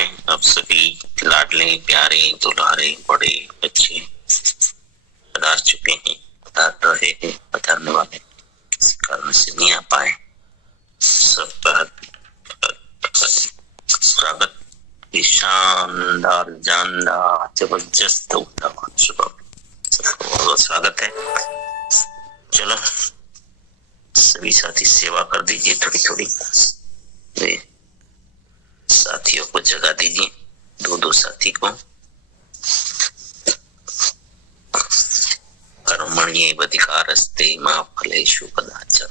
हैं आप सभी लाडले प्यारे दुलारे बड़े बच्चे पधार चुके हैं, पधार रहे हैं, पधारने वाले किसी कारण से नहीं आ पाए। सबका स्वागत, शानदार जानदार जबरदस्त सबको स्वागत है। चलो सभी साथी सेवा कर दीजिए, थोड़ी थोड़ी साथियों को जगा दीजिए, दो दो साथी को। कर्मण्येवाधिकारस्ते मा फलेषु कदाचन,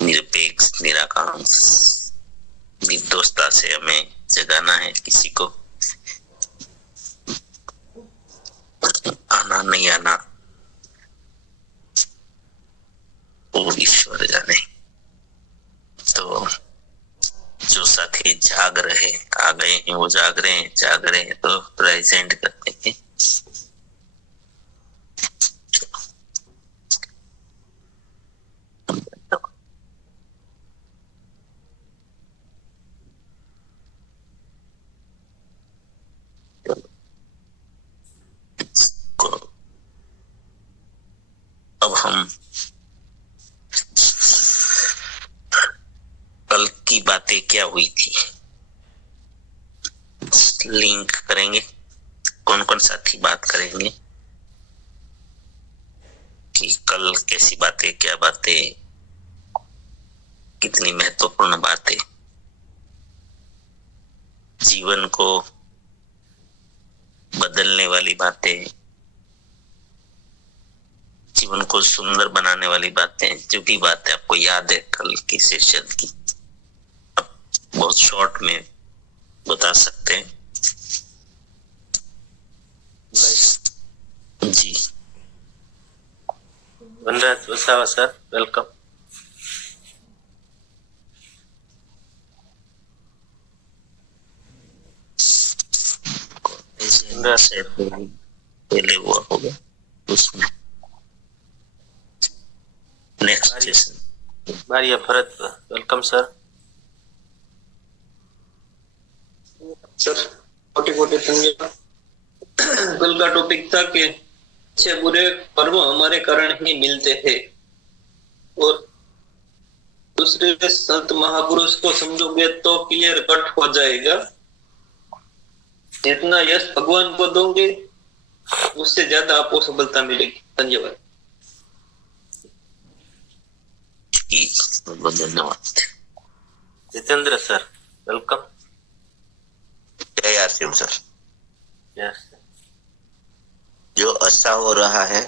निरपेक्ष निराकांक्ष निर्दोषता से हमें जगाना है। किसी को आना नहीं आना वो ईश्वर जाने। तो जो साथी जाग रहे आ गए हैं, वो जाग रहे हैं तो प्रेजेंट करते हैं। अब हम कल की बातें क्या हुई थी लिंक करेंगे। कौन कौन साथी बात करेंगे कि कल कैसी बातें, क्या बातें, कितनी महत्वपूर्ण बातें जीवन को बदलने वाली बातें, जीवन को सुंदर बनाने वाली बातें, जो भी बातें आपको याद है कल की सेशन की, आप बहुत शॉर्ट में बता सकते हैं जी। वनराज वसावा सर, वेलकम। पहले हुआ होगा उसमें next session. Maria Bharat, welcome sir. Sir कोटि कोटि धन्यवाद। कल का टॉपिक था कि अच्छे बुरे कर्म हमारे कारण ही मिलते हैं, और दूसरे संत महापुरुष को समझोगे तो क्लियर कट हो जाएगा। जितना यश भगवान को दोगे उससे ज्यादा आपको सफलता मिलेगी। धन्यवाद। बहुत धन्यवाद। Jitendra sir, welcome. जय आसिम सर। यस। जो अच्छा हो रहा है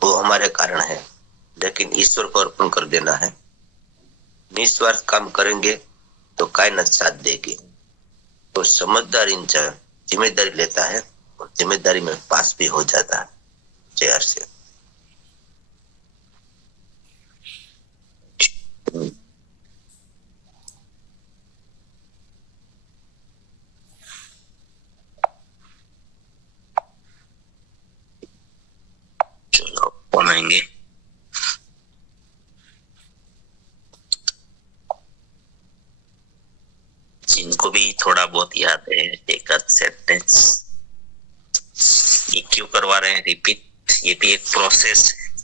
वो हमारे कारण है, लेकिन ईश्वर को अर्पण कर देना है। निस्वार्थ काम करेंगे तो कायनात साथ देगी। तो समझदार इंसान जिम्मेदारी लेता है और जिम्मेदारी में पास भी हो जाता है। जय आसिम। चलो कौन आएंगे? जिनको भी थोड़ा बहुत याद है एक आध सेंटेंस, ये क्यों करवा रहे हैं रिपीट? ये भी एक प्रोसेस है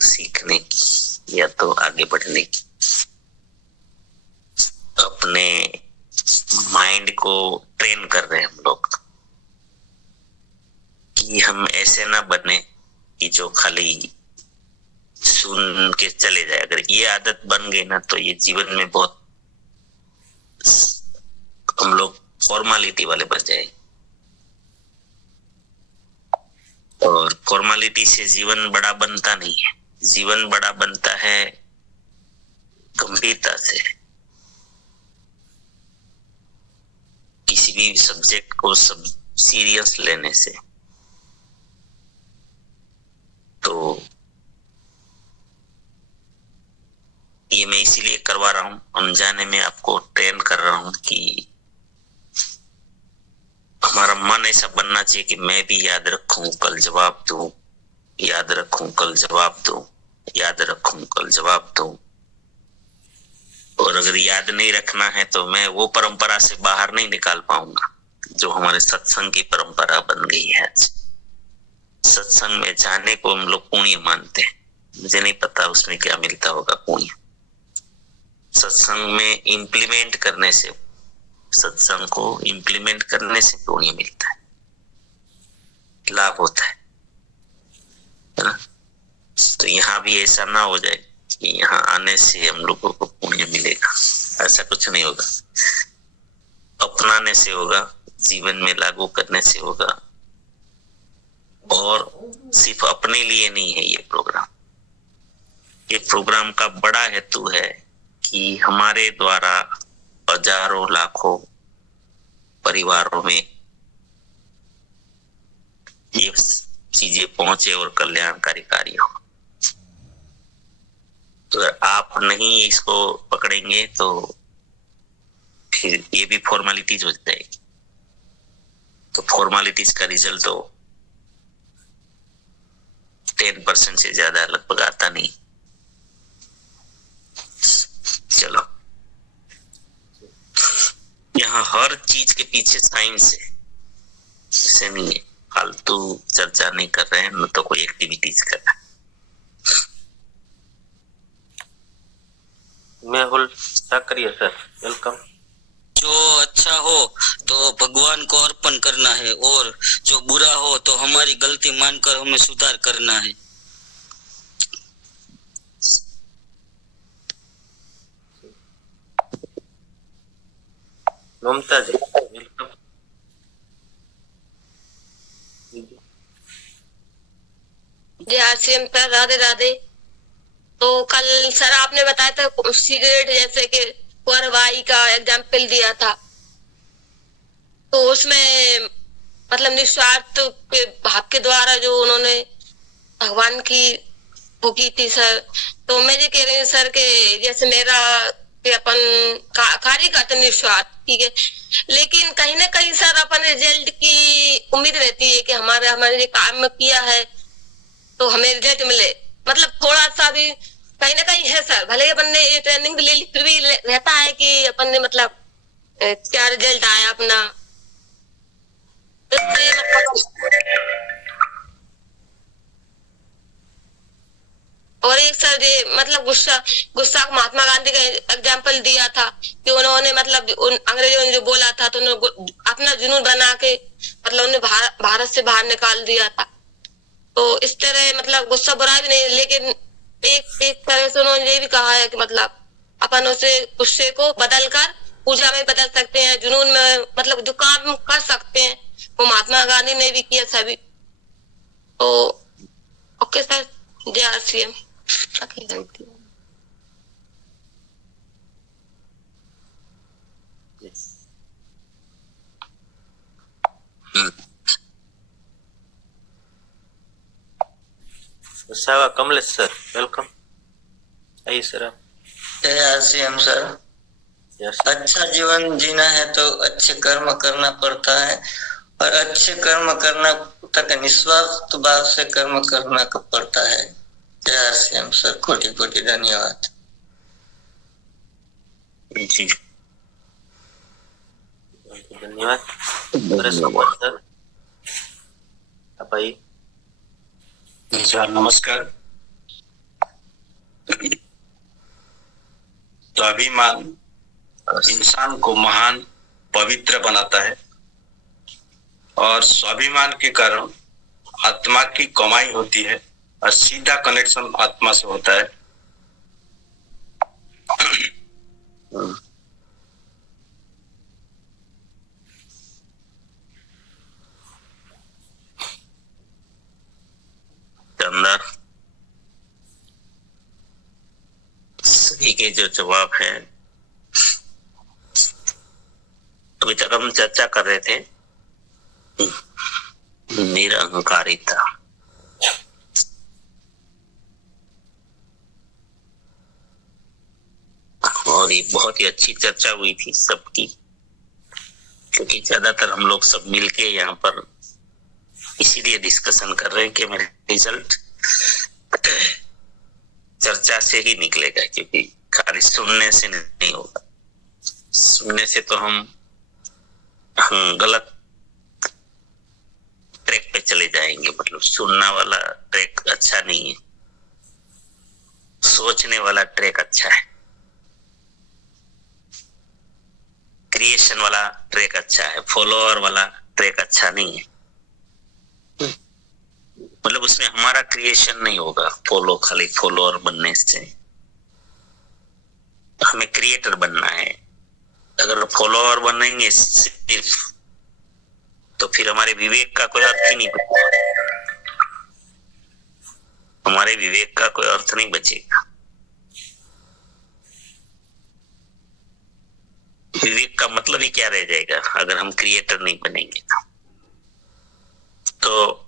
सीखने की या तो आगे बढ़ने की। अपने माइंड को ट्रेन कर रहे हैं हम लोग कि हम ऐसे ना बने कि जो खाली सुन के चले जाए। अगर ये आदत बन गई ना तो ये जीवन में बहुत हम लोग फॉर्मालिटी वाले बन जाए, और फॉर्मालिटी से जीवन बड़ा बनता नहीं है। जीवन बड़ा बनता है गंभीरता से, किसी भी सब्जेक्ट को सब सीरियस लेने से। तो ये मैं इसीलिए करवा रहा हूं, अनजाने में आपको ट्रेन कर रहा हूं कि हमारा मन ऐसा बनना चाहिए कि मैं भी याद रखूं कल जवाब दूं, याद रखूं कल जवाब दूं, याद रखूं कल जवाब दूं। और अगर याद नहीं रखना है तो मैं वो परंपरा से बाहर नहीं निकाल पाऊंगा जो हमारे सत्संग की परंपरा बन गई है आज। सत्संग में जाने को हम लोग पुण्य मानते हैं, मुझे नहीं पता उसमें क्या मिलता होगा पुण्य। सत्संग में इम्प्लीमेंट करने से, सत्संग को इम्प्लीमेंट करने से पुण्य मिलता है, लाभ होता है ना। तो यहाँ भी ऐसा ना हो जाए कि यहाँ आने से हम लोगों को पुण्य मिलेगा, ऐसा कुछ नहीं होगा। अपनाने से होगा, जीवन में लागू करने से होगा। और सिर्फ अपने लिए नहीं है ये प्रोग्राम, ये प्रोग्राम का बड़ा हेतु है कि हमारे द्वारा हजारों लाखों परिवारों में ये चीजें पहुंचे और कल्याणकारी कार्य हो। तो आप नहीं इसको पकड़ेंगे तो फिर ये भी फॉर्मेलिटीज हो जाएगी। तो फॉर्मेलिटीज का रिजल्ट तो 10% से ज्यादा लगभग आता नहीं। चलो, यहाँ हर चीज के पीछे साइंस है, ऐसे नहीं है फालतू चर्चा नहीं कर रहे हैं, न तो कोई एक्टिविटीज कर रहे हैं। Mehul Sakariya sir, welcome. जो अच्छा हो तो भगवान को अर्पण करना है, और जो बुरा हो तो हमारी गलती मानकर हमें सुधार करना है। ममता जी, वेलकम। जय आरसीएम सर, राधे राधे। तो कल सर आपने बताया था सिगरेट जैसे कि कुंवरबाई का एग्जाम्पल दिया था, तो उसमें मतलब निस्वार्थ के भाव के द्वारा जो उन्होंने भगवान की वो की थी सर। तो मैं ये कह रही हूँ सर के जैसे मेरा कि अपन कार्य करते निस्वार्थ, ठीक है, लेकिन कहीं ना कहीं सर अपन रिजल्ट की उम्मीद रहती है कि हमारे काम में किया है तो हमें रिजल्ट मिले। मतलब थोड़ा सा भी कहीं ना कहीं है सर, भले अपन ने ये ट्रेनिंग ले ली फिर भी रहता है कि अपन ने मतलब क्या रिजल्ट आया अपना। और एक सर ये मतलब गुस्सा महात्मा गांधी का एग्जाम्पल दिया था कि उन्होंने मतलब उन अंग्रेजों ने जो बोला था तो उन्होंने अपना जुनून बना के मतलब उन्हें भारत से बाहर निकाल दिया था। तो इस तरह मतलब गुस्सा बुरा भी नहीं, लेकिन एक तरह से उन्होंने ये भी कहा है कि मतलब अपन उसे गुस्से को बदल कर पूजा में बदल सकते हैं, जुनून में मतलब जो काम कर सकते हैं वो महात्मा गांधी ने भी किया सभी। तो ओके सर, जय आरसीएम। सावा कमलेश सर, वेलकम। आइए सर आप। जय आरसीएम सर। यस। अच्छा जीवन जीना है तो अच्छे कर्म करना पड़ता है, और अच्छे कर्म करना तक निस्वार्थ भाव से कर्म करना पड़ता है। जय आरसीएम सर, कोटि कोटि धन्यवाद। जी धन्यवाद। नरेश कुमार सर, आप आइए। सर नमस्कार। स्वाभिमान इंसान को महान पवित्र बनाता है, और स्वाभिमान के कारण आत्मा की कमाई होती है और सीधा कनेक्शन आत्मा से होता है। अंदर सभी के जो जवाब है, अभी तक हम चर्चा कर रहे थे निरअहंकारिता। और ये बहुत ही अच्छी चर्चा हुई थी सबकी, क्योंकि ज्यादातर हम लोग सब मिलके यहाँ पर इसीलिए डिस्कशन कर रहे हैं कि मेरा रिजल्ट चर्चा से ही निकलेगा, क्योंकि खाली सुनने से नहीं होगा। सुनने से तो हम गलत ट्रैक पे चले जाएंगे, मतलब सुनना वाला ट्रैक अच्छा नहीं है, सोचने वाला ट्रैक अच्छा है, क्रिएशन वाला ट्रैक अच्छा है, फॉलोअर वाला ट्रैक अच्छा नहीं है। मतलब उसमें हमारा क्रिएशन नहीं होगा, खाली फॉलोअर बनने से। हमें क्रिएटर बनना है। अगर फॉलोअर बनेंगे सिर्फ, तो फिर हमारे विवेक का कोई अर्थ ही नहीं बचेगा। हमारे विवेक का कोई अर्थ नहीं बचेगा। विवेक का मतलब ही क्या रह जाएगा अगर हम क्रिएटर नहीं बनेंगे। तो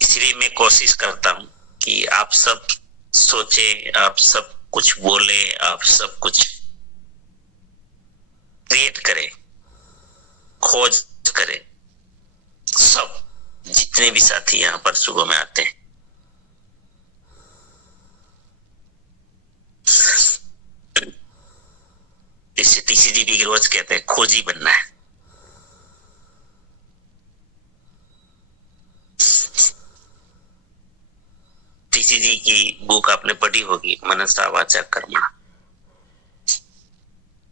इसलिए मैं कोशिश करता हूं कि आप सब सोचे, आप सब कुछ बोले, आप सब कुछ क्रिएट करें, खोज करें। सब जितने भी साथी यहाँ पर सुबह में आते हैं, जैसे टीसीजी भी रोज कहते हैं खोजी बनना है। टीसीजी की बुक आपने पढ़ी होगी, मनसा वाचा कर्मणा।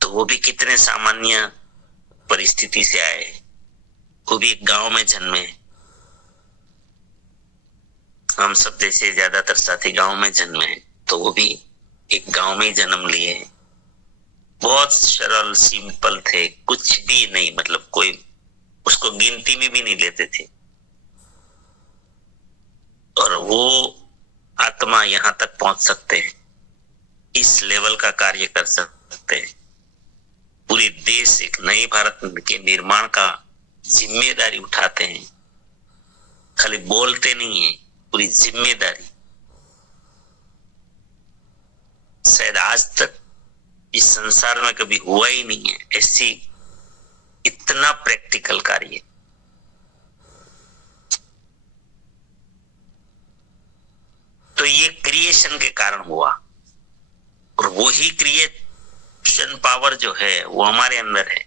तो वो भी कितने सामान्य परिस्थिति से आए, वो भी एक गांव में जन्मे। हम सब जैसे ज्यादातर साथी गांव में जन्मे, तो वो भी एक गांव में ही जन्म लिए। बहुत सरल सिंपल थे, कुछ भी नहीं, मतलब कोई उसको गिनती में भी नहीं लेते थे। और वो आत्मा यहां तक पहुंच सकते हैं, इस लेवल का कार्य कर सकते हैं। पूरे देश एक नए भारत के निर्माण का जिम्मेदारी उठाते हैं। खाली बोलते नहीं है, पूरी जिम्मेदारी। शायद आज तक इस संसार में कभी हुआ ही नहीं है ऐसी, इतना प्रैक्टिकल कार्य। तो ये क्रिएशन के कारण हुआ, और वही क्रिएशन पावर जो है वो हमारे अंदर है,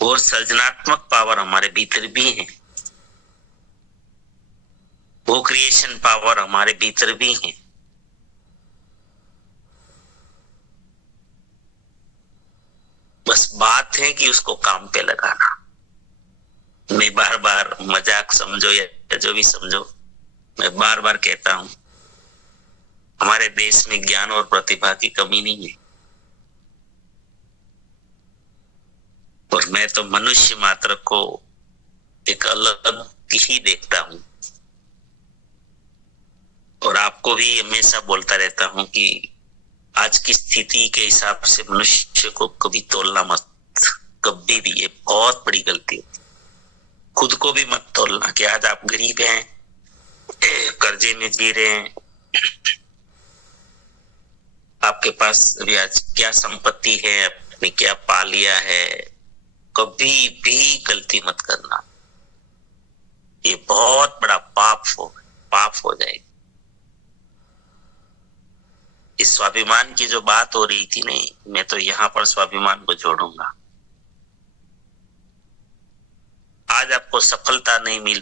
और सृजनात्मक पावर हमारे भीतर भी है। वो क्रिएशन पावर हमारे भीतर भी है। बस बात है कि उसको काम पे लगाना। मैं बार बार मजाक समझो या जो भी समझो, मैं बार बार कहता हूं, हमारे देश में ज्ञान और प्रतिभा की कमी नहीं है। और मैं तो मनुष्य मात्र को एक अलग ही देखता हूं, और आपको भी हमेशा बोलता रहता हूं कि आज की स्थिति के हिसाब से मनुष्य को कभी तोलना मत, कभी भी। ये बहुत बड़ी गलती है। खुद को भी मत तोलना कि आज आप गरीब हैं, कर्जे में जी रहे हैं, आपके पास अभी आज क्या संपत्ति है, आपने क्या पा लिया है। कभी भी गलती मत करना, ये बहुत बड़ा पाप हो जाएगा। इस स्वाभिमान की जो बात हो रही थी नहीं, मैं तो यहां पर स्वाभिमान को जोड़ूंगा। आज आपको सफलता नहीं मिल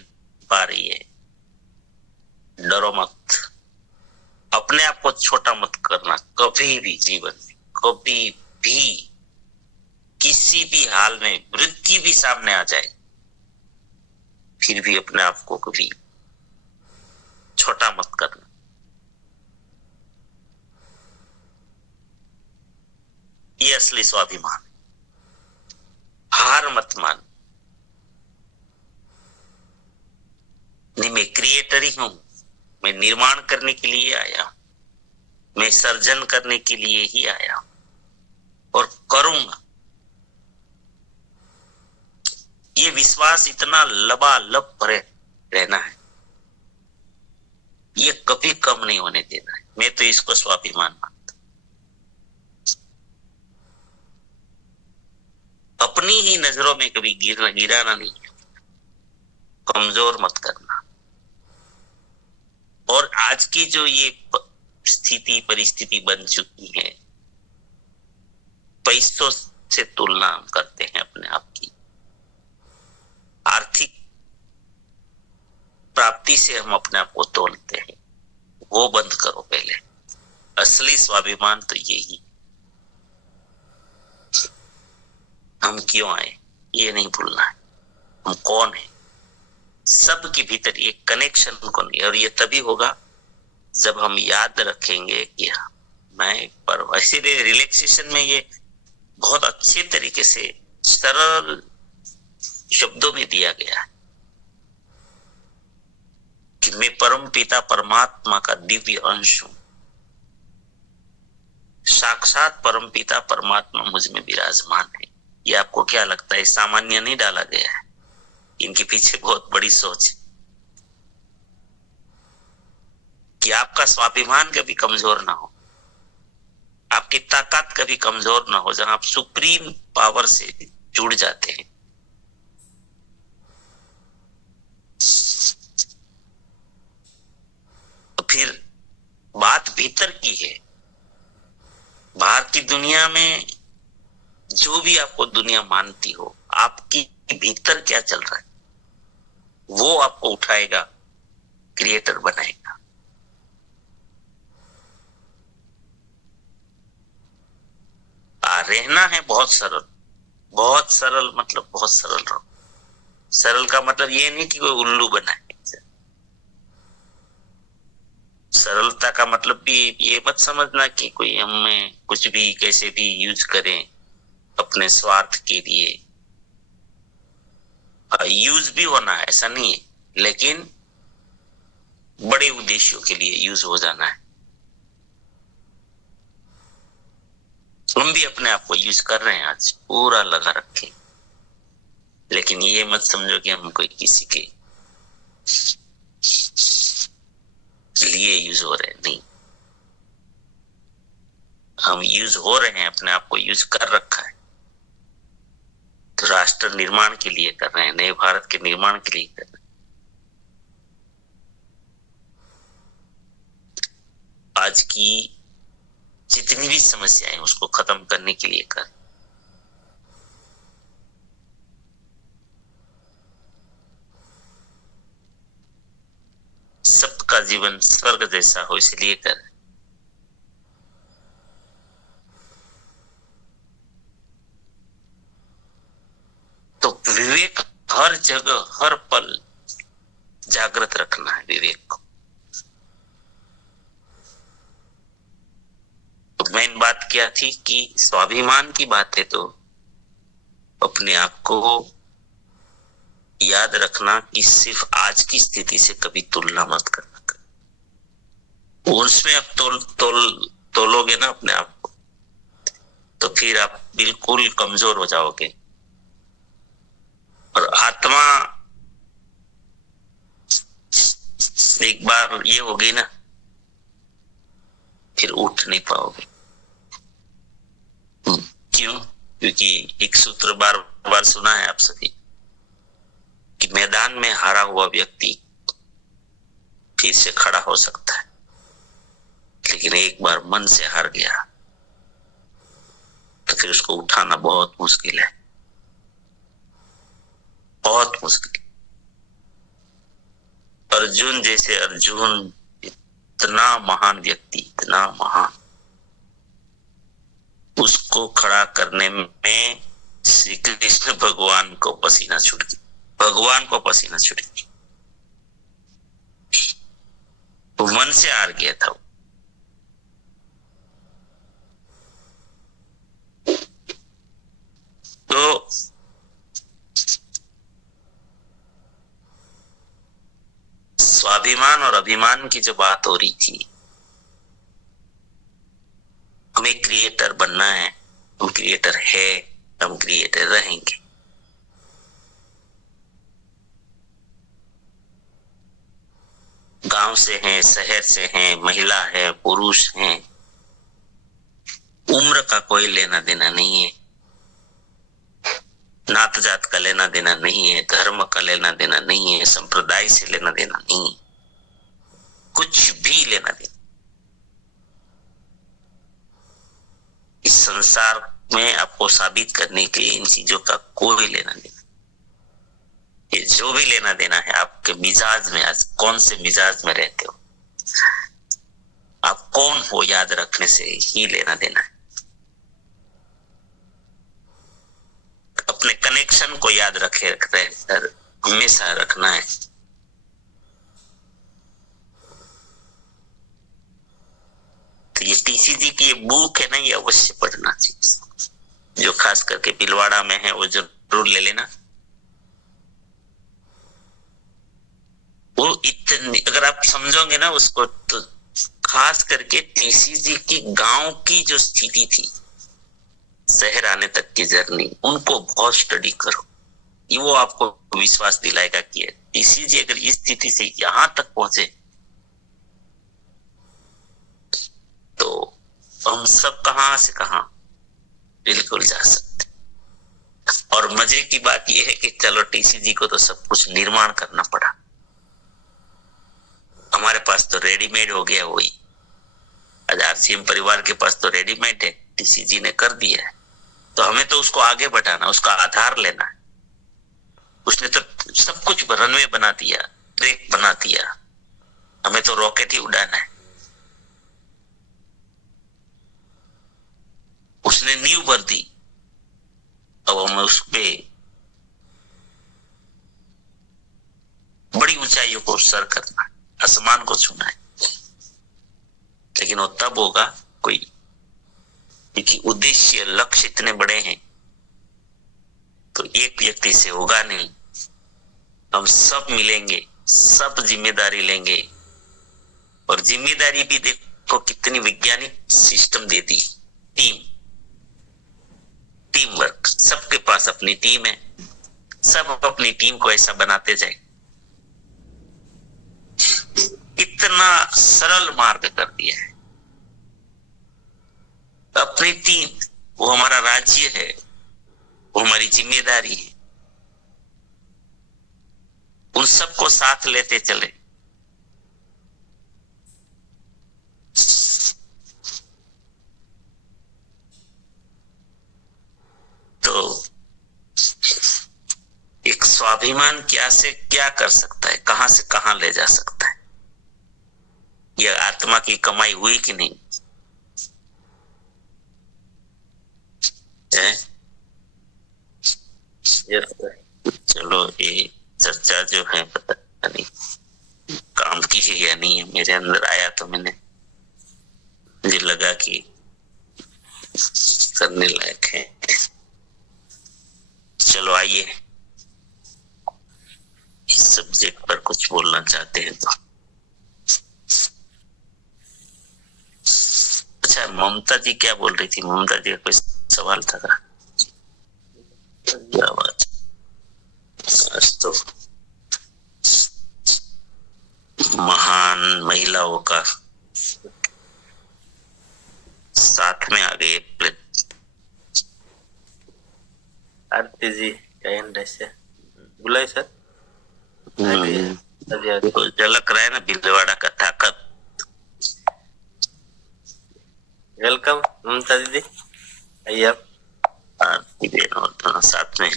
पा रही है, डरो मत। अपने आप को छोटा मत करना कभी भी जीवन में, कभी भी। किसी भी हाल में मृत्यु भी सामने आ जाए, फिर भी अपने आप को कभी छोटा मत करना। ये असली स्वाभिमान। हार मत मान। नहीं, मैं क्रिएटर ही हूं, मैं निर्माण करने के लिए आया, मैं सर्जन करने के लिए ही आया, और करूंगा। ये विश्वास इतना लबालब भरे रहना है, ये कभी कम नहीं होने देना है। मैं तो इसको स्वाभिमान मानता। अपनी ही नजरों में कभी गिराना नहीं, कमजोर मत करना। और आज की जो ये स्थिति परिस्थिति बन चुकी है। पैसों से तुलना हम करते हैं अपने आप की, आर्थिक प्राप्ति से हम अपने आप को तोलते हैं। वो बंद करो पहले। असली स्वाभिमान तो यही, हम क्यों आए ये नहीं भूलना है, हम कौन है। सबके भीतर ये कनेक्शन को नहीं, और ये तभी होगा जब हम याद रखेंगे कि मैं पर। इसीलिए रिलैक्सेशन में ये बहुत अच्छे तरीके से सरल शब्दों में दिया गया है कि मैं परम पिता परमात्मा का दिव्य अंश हूं। साक्षात परम पिता परमात्मा मुझ में विराजमान है। ये आपको क्या लगता है सामान्य नहीं डाला गया है, इनके पीछे बहुत बड़ी सोच है कि आपका स्वाभिमान कभी कमजोर ना हो, आपकी ताकत कभी कमजोर ना हो। जहां आप सुप्रीम पावर से जुड़ जाते हैं, तो फिर बात भीतर की है। बाहर की दुनिया में जो भी आपको दुनिया मानती हो, आपकी भीतर क्या चल रहा है वो आपको उठाएगा, क्रिएटर बनाएगा। रहना है बहुत सरल, बहुत सरल, मतलब बहुत सरल रहो। सरल का मतलब ये नहीं कि कोई उल्लू बनाए। सरलता का मतलब भी ये मत समझना कि कोई हमें कुछ भी कैसे भी यूज करें अपने स्वार्थ के लिए। यूज भी होना है ऐसा नहीं है, लेकिन बड़े उद्देश्यों के लिए यूज हो जाना है। हम भी अपने आप को यूज कर रहे हैं, आज पूरा लगा रखे, लेकिन ये मत समझो कि हम कोई किसी के लिए यूज हो रहे हैं। नहीं, हम यूज हो रहे हैं, अपने आप को यूज कर रखा है तो राष्ट्र निर्माण के लिए कर रहे हैं, नए भारत के निर्माण के लिए कर रहे हैं। आज की जितनी भी समस्याएं उसको खत्म करने के लिए कर। सबका जीवन स्वर्ग जैसा हो इसलिए कर। तो विवेक हर जगह हर पल जागृत रखना है विवेक को। तो मेन बात क्या थी कि स्वाभिमान की बात है, तो अपने आप को याद रखना कि सिर्फ आज की स्थिति से कभी तुलना मत करना। उसमें आप तोलोगे ना अपने आप को, तो फिर आप बिल्कुल कमजोर हो जाओगे। और आत्मा एक बार ये होगी ना, फिर उठ नहीं पाओगे। क्यों? क्योंकि एक सूत्र बार बार सुना है आप सभी कि मैदान में हारा हुआ व्यक्ति फिर से खड़ा हो सकता है, लेकिन एक बार मन से हार गया तो फिर उसको उठाना बहुत मुश्किल है, बहुत मुश्किल। अर्जुन जैसे अर्जुन, इतना महान व्यक्ति, इतना महान, उसको खड़ा करने में श्री कृष्ण भगवान को पसीना छूट गया, भगवान को पसीना छूट गया। वो मन से हार गया था। तो स्वाभिमान और अभिमान की जो बात हो रही थी, हमें क्रिएटर बनना है, हम क्रिएटर है, हम क्रिएटर रहेंगे। गांव से हैं, शहर से हैं, महिला है, पुरुष हैं, उम्र का कोई लेना देना नहीं है, नात जात का लेना देना नहीं है, धर्म का लेना देना नहीं है, संप्रदाय से लेना देना नहीं है, कुछ भी लेना देना। इस संसार में आपको साबित करने के लिए इन चीजों का कोई लेना देना, ये जो भी लेना देना है आपके मिजाज में, आज कौन से मिजाज में रहते हो, आप कौन हो, याद रखने से ही लेना देना है। अपने कनेक्शन को याद रखे रहकर हमेशा रखना है। तो ये टीसीजी की ये बुक है ना, ये अवश्य पढ़ना चाहिए। जो खास करके पिलवाड़ा में है वो जरूर ले लेना। वो इतनी अगर आप समझोगे ना उसको, तो खास करके टीसीजी की गांव की जो स्थिति थी, शहर आने तक की जर्नी, उनको बहुत स्टडी करो। ये वो आपको विश्वास दिलाएगा कि टीसीजी अगर इस स्थिति से यहां तक पहुंचे तो हम सब कहां से कहां बिल्कुल जा सकते। और मजे की बात यह है कि चलो टीसीजी को तो सब कुछ निर्माण करना पड़ा, हमारे पास तो रेडीमेड हो गया वही। आज आरसीएम परिवार के पास तो रेडीमेड है, टीसीजी ने कर दिया है, तो हमें तो उसको आगे बढ़ाना, उसका आधार लेना है। उसने तो सब कुछ रनवे बना दिया, ट्रैक बना दिया, हमें तो रॉकेट ही उड़ाना है। उसने नींव भर दी, अब हमें उस पे बड़ी ऊंचाइयों को सर करना है, आसमान को छूना है। लेकिन वो तब होगा कोई, क्योंकि उद्देश्य लक्ष्य इतने बड़े हैं, तो एक व्यक्ति से होगा नहीं। हम सब मिलेंगे, सब जिम्मेदारी लेंगे, और जिम्मेदारी भी देखो कितनी वैज्ञानिक सिस्टम दे दी। टीम वर्क, सबके पास अपनी टीम है, सब अपनी टीम को ऐसा बनाते जाए। इतना सरल मार्ग कर दिया है। अपनी टीम, वो हमारा राज्य है, वो हमारी जिम्मेदारी है, उन सबको साथ लेते चले। तो एक स्वाभिमान क्या से क्या कर सकता है, कहां से कहां ले जा सकता है। यह आत्मा की कमाई हुई कि नहीं है? चलो ये चर्चा जो है पता नहीं काम की है या नहीं है। मेरे अंदर आया तो मुझे लगा कि करने लायक है। चलो आइए, इस सब्जेक्ट पर कुछ बोलना चाहते हैं तो। अच्छा, ममता जी क्या बोल रही थी? ममता जी का कोई सवाल था क्या? क्या बात, आज तो महान महिलाओं का साथ में आ गए। आरती जी कैसे बुलाए सर? तो झलक रहा है ना भिलवाड़ा का ताकत। वेलकम ममता दीदी, आइए आप। आरती बहन और दोनों साथ में,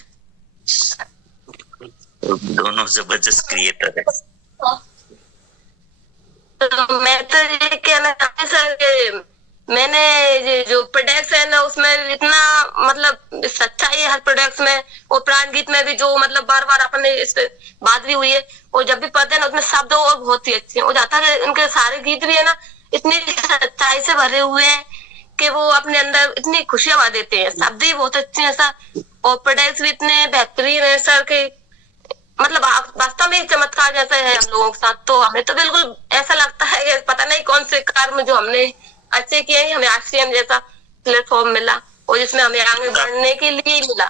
दोनों जबरदस्त क्रिएटर है। तो मैं तो ये कहना चाहती हूँ सर कि मैंने ये जो प्रोडक्ट्स है ना, उसमें इतना मतलब सच्चाई है हर प्रोडक्ट्स में। और प्राण गीत में भी जो मतलब बार बार अपने इस पे बात भी हुई है, और जब भी पढ़ते हैं ना उसमें शब्द और बहुत ही अच्छे हैं। और जाता है उनके सारे गीत भी है ना इतनी सच्चाई से भरे हुए हैं कि वो अपने अंदर इतनी खुशियां भर देते हैं। शब्द भी बहुत अच्छे हैं सर, और प्रोडक्ट्स भी इतने बेहतरीन है सर के मतलब वास्तव में चमत्कार जैसा है हम लोगों के साथ। तो हमें तो बिल्कुल ऐसा लगता है कि पता नहीं कौन से कर्म जो हमने अच्छे किए हैं, हमें आरसीएम जैसा प्लेटफॉर्म मिला, और जिसमें हमें आगे बढ़ने के लिए मिला,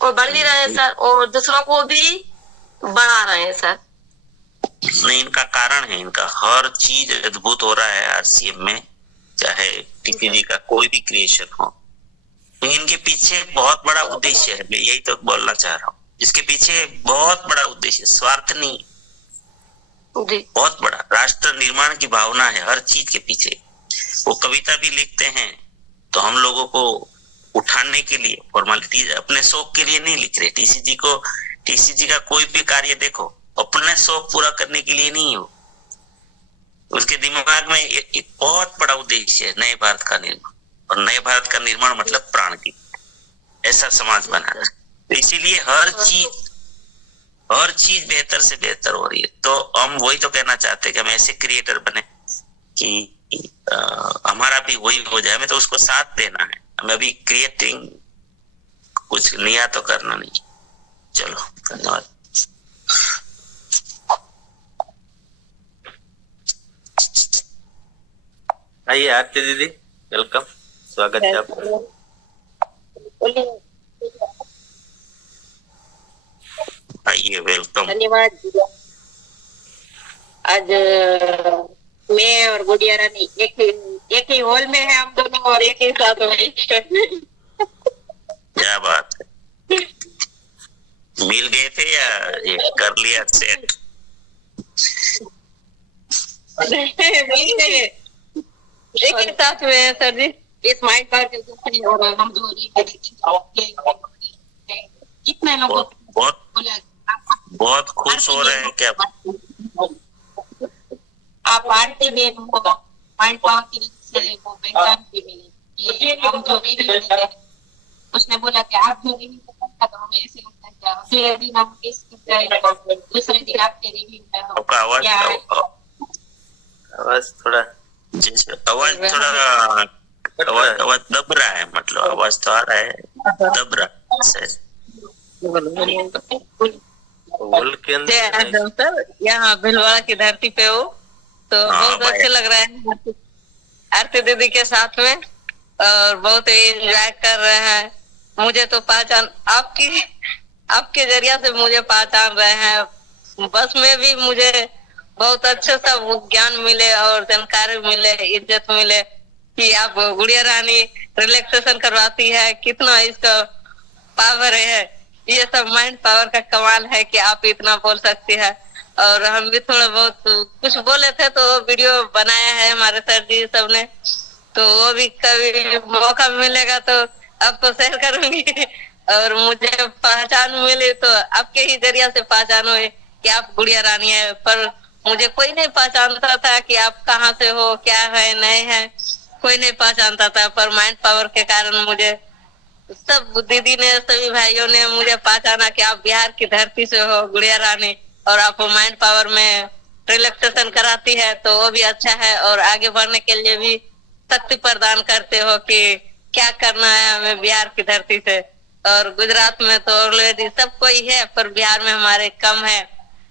और बढ़ भी रहे हैं सर, और दूसरों को भी बढ़ा रहे हैं सर। नहीं, इनका कारण है, इनका हर चीज अद्भुत हो रहा है आरसीएम में, चाहे टीसीजी का कोई भी क्रिएशन हो। तो इनके पीछे बहुत बड़ा उद्देश्य है, मैं यही तो बोलना चाह रहा हूँ। इसके पीछे बहुत बड़ा उद्देश्य, स्वार्थ नहीं, बहुत बड़ा राष्ट्र निर्माण की भावना है हर चीज के पीछे। वो कविता भी लिखते हैं तो हम लोगों को उठाने के लिए फॉर्मेलिटी अपने शौक के लिए नहीं लिख रहे। टीसीजी का कोई भी कार्य देखो अपने शौक पूरा करने के लिए नहीं हो, उसके दिमाग में एक बहुत बड़ा उद्देश्य है, नए भारत का निर्माण। और नए भारत का निर्माण मतलब प्राण की ऐसा समाज बनाना। तो इसीलिए हर चीज बेहतर से बेहतर हो रही है। तो हम वही तो कहना चाहते हैं कि हम ऐसे क्रिएटर बने कि हमारा भी वही हो जाए। हमें तो उसको साथ देना है, हमें अभी क्रिएटिंग कुछ नया तो करना नहीं। चलो धन्यवाद। आइए आरती दीदी, वेलकम, स्वागत है आपका। आइए, वेलकम। धन्यवाद। आज मैं और गुड़िया रानी एक ही हॉल में है, हम दोनों, और एक ही साथ में। क्या बात है, मिल गए थे या ये कर लिया सेट? मिल गए, एक ही साथ में है सर जी। इस माइंड पावर के दूसरी और हम दो कितने लोग बहुत खुश हो रहे हैं क्या? आप आरती बेन हो, माइंड पावर की वजह से वो पहचान भी मिली कि हम जो रिव्यू देते हैं, उसने बोला कि आप जो रिव्यू करता तो हमें ऐसे लगता है कि अगले दिन हम किस दूसरे दिन आपके रिव्यू में हो। आपका आवाज आवाज दब रहा है, मतलब आवाज तो आ रहा है, दब रहा है। सर यहाँ भिलवाड़ा की धरती पे हो तो बहुत अच्छा लग रहा है आरती दीदी के साथ में, और बहुत ही एंजॉय कर रहे हैं। मुझे तो पहचान आपके जरिया से मुझे पहचान रहे हैं। बस में भी मुझे बहुत अच्छे सा ज्ञान मिले और जानकारी मिले, इज्जत मिले कि आप गुड़िया रानी रिलैक्सेशन करवाती है, कितना इसका पावर है। ये सब माइंड पावर का कमाल है कि आप इतना बोल सकती है। और हम भी थोड़ा बहुत कुछ बोले थे तो वीडियो बनाया है हमारे सर जी सब ने, तो वो भी कभी मौका मिलेगा तो आपको शेयर करूंगी। और मुझे पहचान मिली तो आपके ही जरिया से पहचान हुई कि आप गुड़िया रानी है, पर मुझे कोई नहीं पहचानता था कि आप कहाँ से हो, क्या है, नए हैं, कोई नहीं पहचानता था। पर माइंड पावर के कारण मुझे सब दीदी ने, सभी भाइयों ने मुझे पहचाना कि आप बिहार की धरती से हो गुड़िया रानी, और आप माइंड पावर में रिलैक्सेशन कराती है तो वो भी अच्छा है। और आगे बढ़ने के लिए भी शक्ति प्रदान करते हो कि क्या करना है हमें बिहार की धरती से। और गुजरात में तो ऑलरेडी सब कोई है, पर बिहार में हमारे कम है,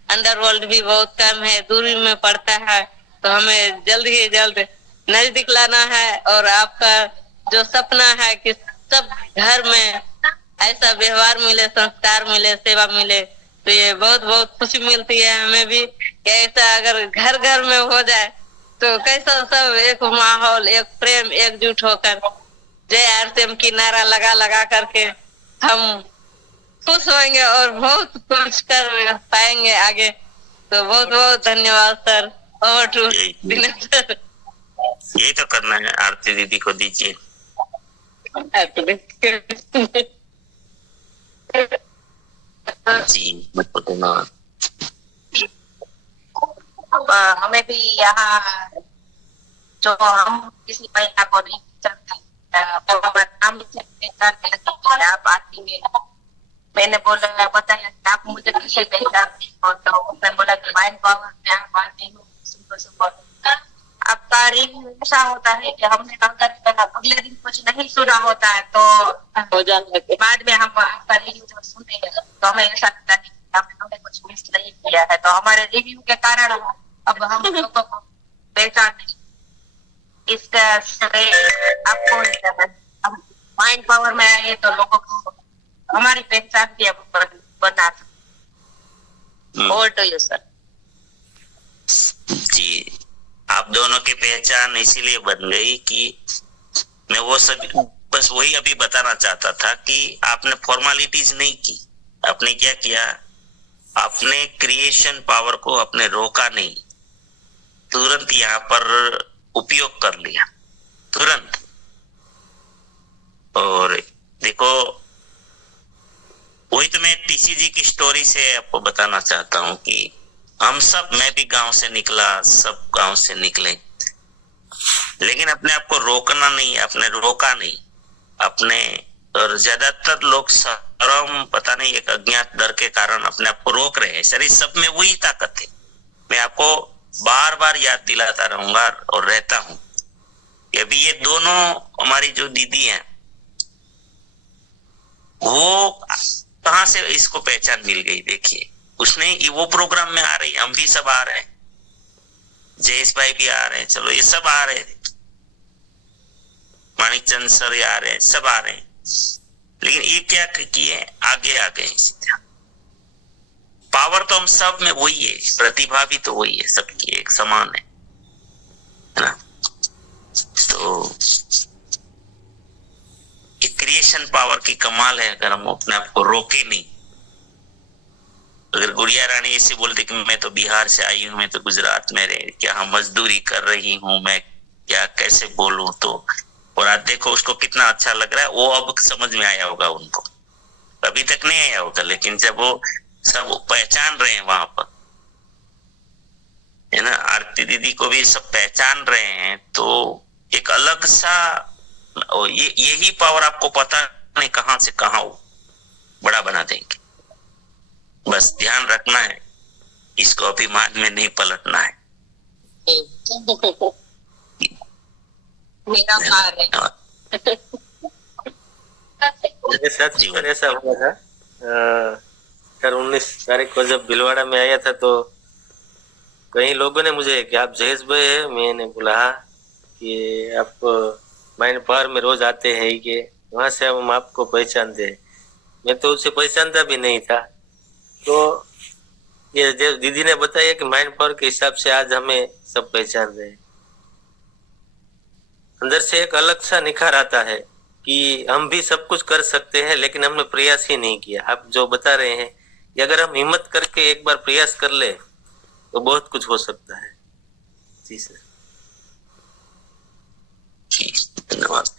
अंडरवर्ल्ड भी बहुत कम है, दूरी में पड़ता है, तो हमें जल्द ही जल्द नजदीक लाना है। और आपका जो सपना है कि सब घर में ऐसा व्यवहार मिले, संस्कार मिले, सेवा मिले, तो ये बहुत बहुत खुशी मिलती है हमें भी कि ऐसा अगर घर घर में हो जाए तो कैसा सब एक माहौल, एक प्रेम, एकजुट होकर जय आरसीएम की नारा लगा लगा करके हम खुश होंगे और बहुत कुछ कर पाएंगे आगे। तो बहुत बहुत धन्यवाद sir. Over to Dinesh sir. यही तो करना है, आरती दीदी को दीजिए। जी धन्यवाद। हमें भी यहाँ जो हम किसी महिला को नहीं जानते आप आती में, मैंने बोला बताया आप मुझे किसी पहचानते हो, तो उसने बोला कि माइंड पावर में आप आती हूँ सुबह सुबह। आपका रिव्यू ऐसा होता है कि हमने अगले दिन कुछ नहीं सुना होता है तो बाद में हम आपका रिव्यू जब सुनते हैं तो हमें ऐसा लगता है कि हमने कुछ मिस नहीं किया है। तो हमारे रिव्यू के कारण अब हम लोगों को पहचान इसका श्रेय आपको ही जाता है। हम माइंड पावर में आए तो लोगों को हमारी पहचान भी अब बना सकते। Over to you sir. जी, आप दोनों की पहचान इसीलिए बन गई कि मैं वो सब बस वही अभी बताना चाहता था कि आपने फॉर्मेलिटीज नहीं की। आपने क्या किया, आपने क्रिएशन पावर को अपने रोका नहीं, तुरंत यहाँ पर उपयोग कर लिया तुरंत। और देखो, वही तो मैं टीसीजी की स्टोरी से आपको बताना चाहता हूँ कि हम सब, मैं भी गांव से निकला, सब गांव से निकले, लेकिन अपने आप को रोकना नहीं, अपने रोका नहीं अपने। और ज्यादातर लोग शर्म, पता नहीं, एक अज्ञात डर के कारण अपने आप को रोक रहे हैं। शरीर सब में वही ताकत है। मैं आपको बार बार याद दिलाता रहूंगा और रहता हूं। अभी ये दोनों हमारी जो दीदी हैं, वो कहां से इसको पहचान मिल गई? देखिए, उसने वो प्रोग्राम में आ रही, हम भी सब आ रहे हैं, जयेश भाई भी आ रहे हैं, चलो ये सब आ रहे हैं, माणिक चंद सर आ रहे हैं, सब आ रहे हैं, लेकिन ये क्या किए? आगे आ गए सीधा। पावर तो हम सब में वही है, प्रतिभा भी तो वही है, सबकी एक समान है ना? तो क्रिएशन पावर की कमाल है अगर हम अपने आप को रोके नहीं। अगर गुड़िया रानी ऐसे बोलते कि मैं तो बिहार से आई हूं, मैं तो गुजरात में रह, क्या हम मजदूरी कर रही हूं, मैं क्या कैसे बोलूं? तो और आज देखो उसको कितना अच्छा लग रहा है। वो अब समझ में आया होगा उनको, अभी तक नहीं आया होगा, लेकिन जब वो सब पहचान रहे हैं वहां पर, है ना, आरती दीदी को भी सब पहचान रहे हैं, तो एक अलग सा यही पावर आपको पता नहीं कहां से कहां बड़ा बना देंगे। बस ध्यान रखना है, इसको अभिमान में नहीं पलटना है। मेरा भार है। मेरे साथ जीवन ऐसा हुआ था सर, 19 तारीख को जब भिलवाड़ा में आया था तो कई लोगों ने मुझे कि आप जयेश भाई है, मैंने बोला कि आप माइन पावर में रोज आते हैं कि वहां से हम आपको पहचानते हैं। मैं तो उसे पहचानता भी नहीं था। तो ये जब दीदी ने बताया कि माइंड पावर के हिसाब से आज हमें सब पहचान रहे हैं, अंदर से एक अलग सा निखार आता है कि हम भी सब कुछ कर सकते हैं, लेकिन हमने प्रयास ही नहीं किया। आप जो बता रहे हैं कि अगर हम हिम्मत करके एक बार प्रयास कर ले तो बहुत कुछ हो सकता है। जी सर, धन्यवाद।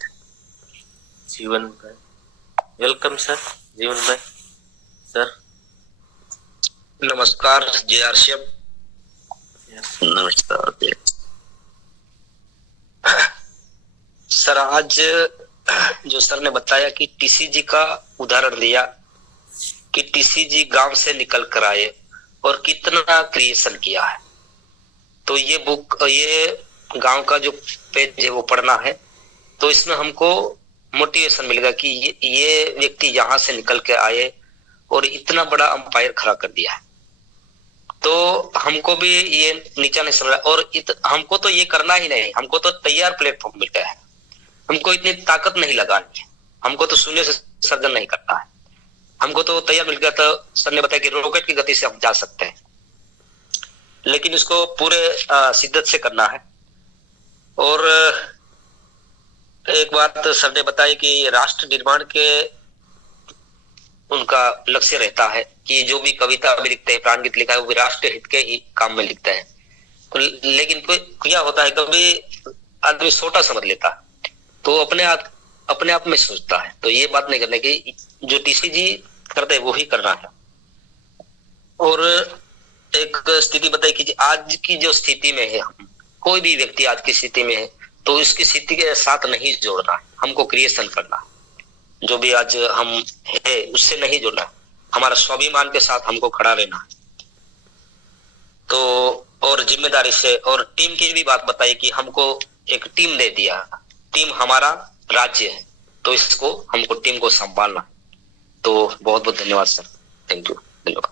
जीवन भाई, वेलकम सर। जीवन भाई सर, नमस्कार जी आरसीएम। नमस्कार सर, आज जो सर ने बताया कि टीसीजी का उदाहरण दिया कि टीसीजी गांव से निकल कर आए और कितना क्रिएशन किया है, तो ये बुक, ये गांव का जो पेज है वो पढ़ना है, तो इसमें हमको मोटिवेशन मिलेगा कि ये व्यक्ति यहाँ से निकल के आए और इतना बड़ा अंपायर खड़ा कर दिया है। तो हमको भी ये नीचा नहीं समझा, और हमको तो ये करना ही नहीं, हमको तो तैयार प्लेटफॉर्म मिल गया है, हमको इतनी ताकत नहीं लगानी है, हमको तो शून्य से सर्जन नहीं करना है, हमको तो तैयार मिल गया। तो सर ने बताया कि रॉकेट की गति से हम जा सकते हैं, लेकिन इसको पूरे शिद्दत से करना है। और एक बात सर ने बताई कि राष्ट्र निर्माण के उनका लक्ष्य रहता है कि जो भी कविता भी लिखते हैं, प्राण गीत लिखा है, वो भी राष्ट्र हित के ही काम में लिखते हैं। तो लेकिन क्या होता है, कभी आदमी छोटा समझ लेता है तो अपने आप में सोचता है। तो ये बात नहीं करने की, जो टीसीजी करते हैं वो ही करना है। और एक स्थिति बताई कि आज की जो स्थिति में है, कोई भी व्यक्ति आज की स्थिति में है तो इसकी स्थिति के साथ नहीं जोड़ना है, हमको क्रिएशन करना है। जो भी आज हम है उससे नहीं जुड़ना है, हमारा स्वाभिमान के साथ हमको खड़ा रहना है। तो और जिम्मेदारी से, और टीम की भी बात बताई कि हमको एक टीम दे दिया, टीम हमारा राज्य है, तो इसको हमको टीम को संभालना है। तो बहुत बहुत धन्यवाद सर, थैंक यू। धन्यवाद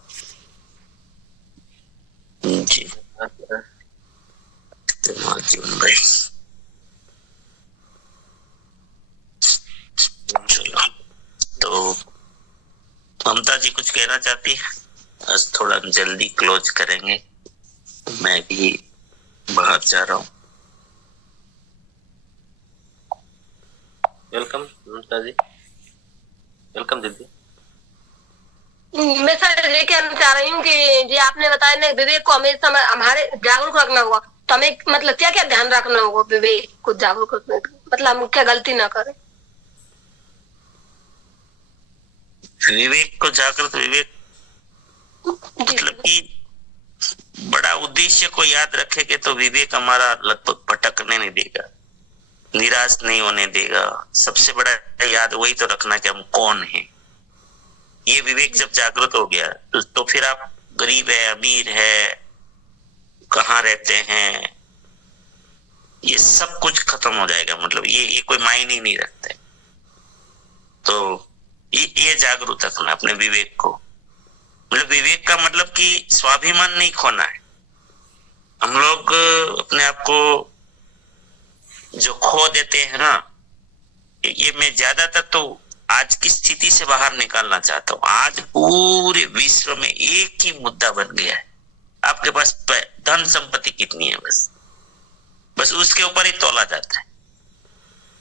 जी, धन्यवाद जीवन भाई। चलो, तो ममता जी कुछ कहना चाहती है? आज थोड़ा जल्दी क्लोज करेंगे, मैं भी बाहर जा रहा हूँ। वेलकम ममता जी, वेलकम दीदी। मैं सर ये कहना चाह रही हूँ कि जी आपने बताया ना विवेक को हमेशा हमारे जागरूक रखना होगा, तो हमें मतलब क्या क्या ध्यान रखना होगा विवेक को जागरूक रखने, मतलब हम क्या गलती ना करें? विवेक को जागृत, विवेक मतलब कि बड़ा उद्देश्य को याद रखेंगे तो विवेक हमारा लगभग भटकने नहीं देगा, निराश नहीं होने देगा। सबसे बड़ा याद वही तो रखना कि हम कौन हैं। ये विवेक जब जागृत हो गया तो फिर आप गरीब है, अमीर है, कहाँ रहते हैं, ये सब कुछ खत्म हो जाएगा। मतलब ये कोई मायने नहीं रखता है। तो ये जागरूक रखना अपने विवेक को। मतलब विवेक का मतलब कि स्वाभिमान नहीं खोना है। हम लोग अपने आप को जो खो देते हैं ना, ये मैं ज्यादातर तो आज की स्थिति से बाहर निकालना चाहता हूँ। आज पूरे विश्व में एक ही मुद्दा बन गया है, आपके पास धन संपत्ति कितनी है, बस उसके ऊपर ही तोला जाता है।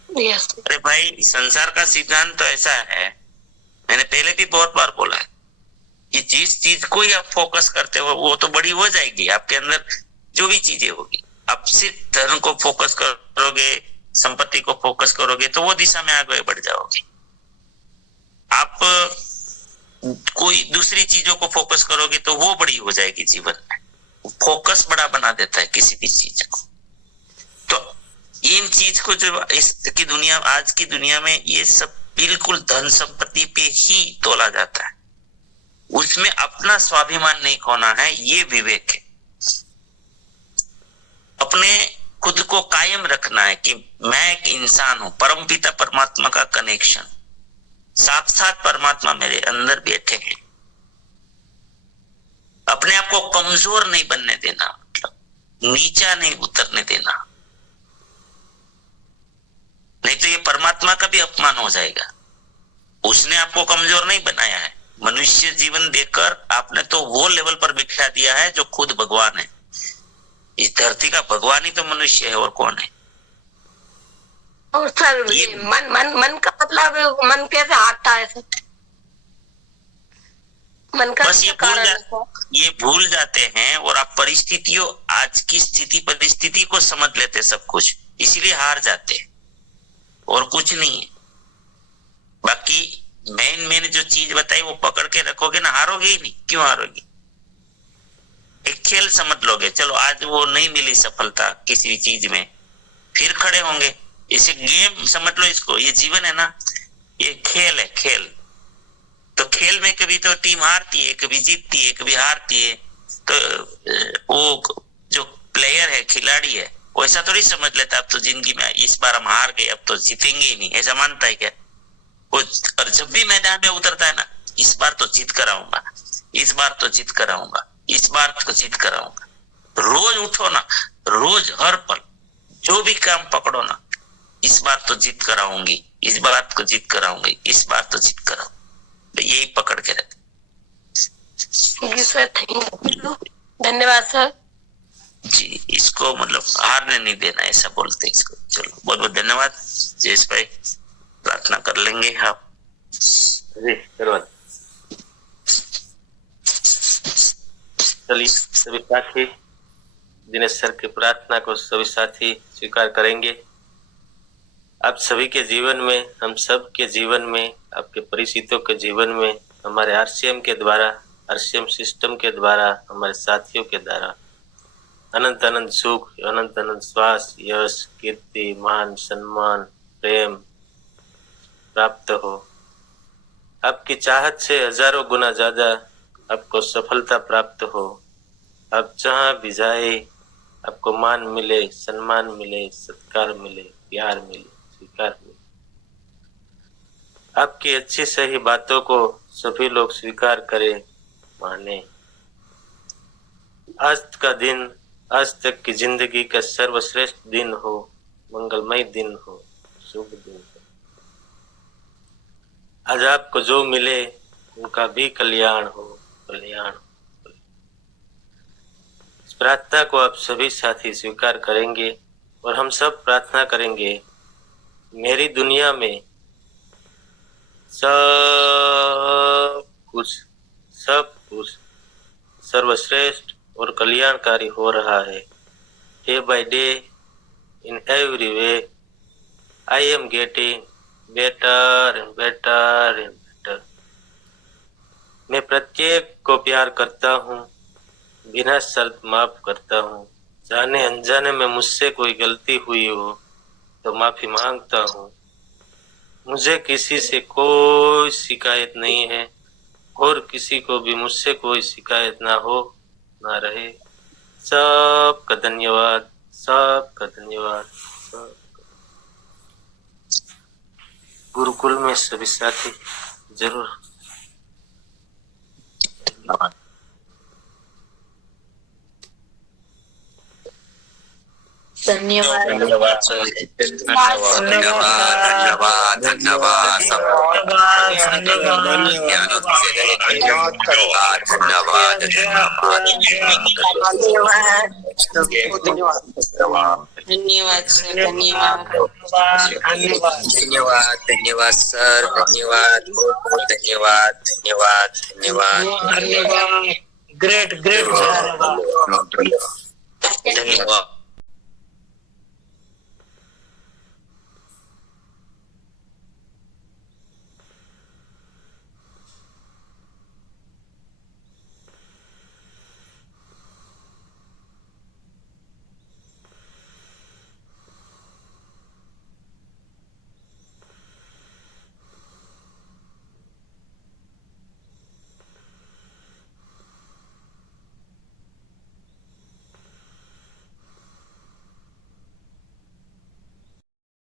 Yes. अरे भाई, संसार का सिद्धांत तो ऐसा है, मैंने पहले भी बहुत बार बोला है कि जिस चीज को ही आप फोकस करते हो वो तो बड़ी हो जाएगी। आपके अंदर जो भी चीजें होगी, आप सिर्फ धन को फोकस करोगे, संपत्ति को फोकस करोगे तो वो दिशा में आगे बढ़ जाओगे। आप कोई दूसरी चीजों को फोकस करोगे तो वो बड़ी हो जाएगी जीवन में। फोकस बड़ा बना देता है किसी भी चीज को। तो इन चीज को जो इसकी दुनिया, आज की दुनिया में ये सब बिल्कुल धन संपत्ति पे ही तोला जाता है। उसमें अपना स्वाभिमान नहीं खोना है, ये विवेक है। अपने खुद को कायम रखना है कि मैं एक इंसान हूं, परमपिता परमात्मा का कनेक्शन, साक्षात परमात्मा मेरे अंदर बैठे हैं। अपने आप को कमजोर नहीं बनने देना, मतलब नीचा नहीं उतरने देना, नहीं तो ये परमात्मा का भी अपमान हो जाएगा। उसने आपको कमजोर नहीं बनाया है। मनुष्य जीवन देकर आपने तो वो लेवल पर बिठा दिया है जो खुद भगवान है। इस धरती का भगवान ही तो मनुष्य है, और कौन है। और सर ये मन का मतलब मन कैसे हटता है सर? मन का बस ये भूल जाते हैं, और आप परिस्थितियों, आज की स्थिति परिस्थिति को समझ लेते सब कुछ, इसीलिए हार जाते हैं, और कुछ नहीं है। बाकी मैंने जो चीज बताई वो पकड़ के रखोगे ना, हारोगे ही नहीं। क्यों हारोगे? एक खेल समझ लोगे, चलो आज वो नहीं मिली सफलता किसी भी चीज में, फिर खड़े होंगे। इसे गेम समझ लो इसको। ये जीवन है ना, ये खेल है, खेल। तो खेल में कभी तो टीम हारती है, कभी जीतती है, कभी हारती है। तो वो जो प्लेयर है, खिलाड़ी है, वो ऐसा थोड़ी समझ लेता अब तो जिंदगी में इस बार हम हार गए, अब तो जीतेंगे ही नहीं, ऐसा मानता है क्या? और जब भी मैदान में उतरता है ना, इस बार तो जीत कर आऊंगा, इस बार तो जीत कर आऊंगा, इस बार तो जीत कर आऊंगा। रोज उठो ना, रोज हर पल जो भी काम पकड़ो ना, इस बार तो जीत कर आऊंगी, इस बार तो जीत कर आऊंगी, इस बार तो जीत कर आऊंगी। यही पकड़ के रख। धन्यवाद सर जी। इसको मतलब हारने नहीं देना, ऐसा बोलते हैं इसको। चलो, बहुत बहुत धन्यवाद जयेश भाई। प्रार्थना कर लेंगे आप जी। धन्यवाद। चलिए सभी साथी दिनेश सर की प्रार्थना को सभी साथी स्वीकार करेंगे। आप सभी के जीवन में, हम सब के जीवन में, आपके परिचितों के जीवन में, हमारे आरसीएम के द्वारा, आरसीएम सिस्टम के द्वारा, हमारे साथियों के द्वारा अनंत अनंत सुख, अनंत अनंत श्वास, यश, कीर्ति, मान, सम्मान, प्रेम प्राप्त हो। आपकी चाहत से हजारों गुना ज्यादा आपको सफलता प्राप्त हो। आप जहां भी जाए आपको मान मिले, सम्मान मिले, सत्कार मिले, प्यार मिले, स्वीकार मिले। आपकी अच्छी सही बातों को सभी लोग स्वीकार करें, माने। आज का दिन, आज तक की जिंदगी का सर्वश्रेष्ठ दिन हो, मंगलमय दिन हो, शुभ दिन हो। आज आपको जो मिले उनका भी कल्याण हो, कल्याण हो। इस प्रार्थना को आप सभी साथी स्वीकार करेंगे और हम सब प्रार्थना करेंगे, मेरी दुनिया में सब कुछ सर्वश्रेष्ठ और कल्याणकारी हो रहा है। Day by day, in every way, I am getting better and better and better. प्रत्येक को प्यार करता हूँ, बिना शर्त माफ करता हूँ। जाने अनजाने में मुझसे कोई गलती हुई हो तो माफी मांगता हूँ। मुझे किसी से कोई शिकायत नहीं है और किसी को भी मुझसे कोई शिकायत ना हो ना रहे। सबका धन्यवाद, सबका धन्यवाद। गुरुकुल में सभी साथी जरूर। धन्यवाद। धन्यवाद सर, धन्यवाद धन्यवाद धन्यवाद धन्यवाद सर, धन्यवाद। धन्यवाद धन्यवाद सर, धन्यवाद, बहुत बहुत धन्यवाद, धन्यवाद धन्यवाद। Great great. धन्यवाद।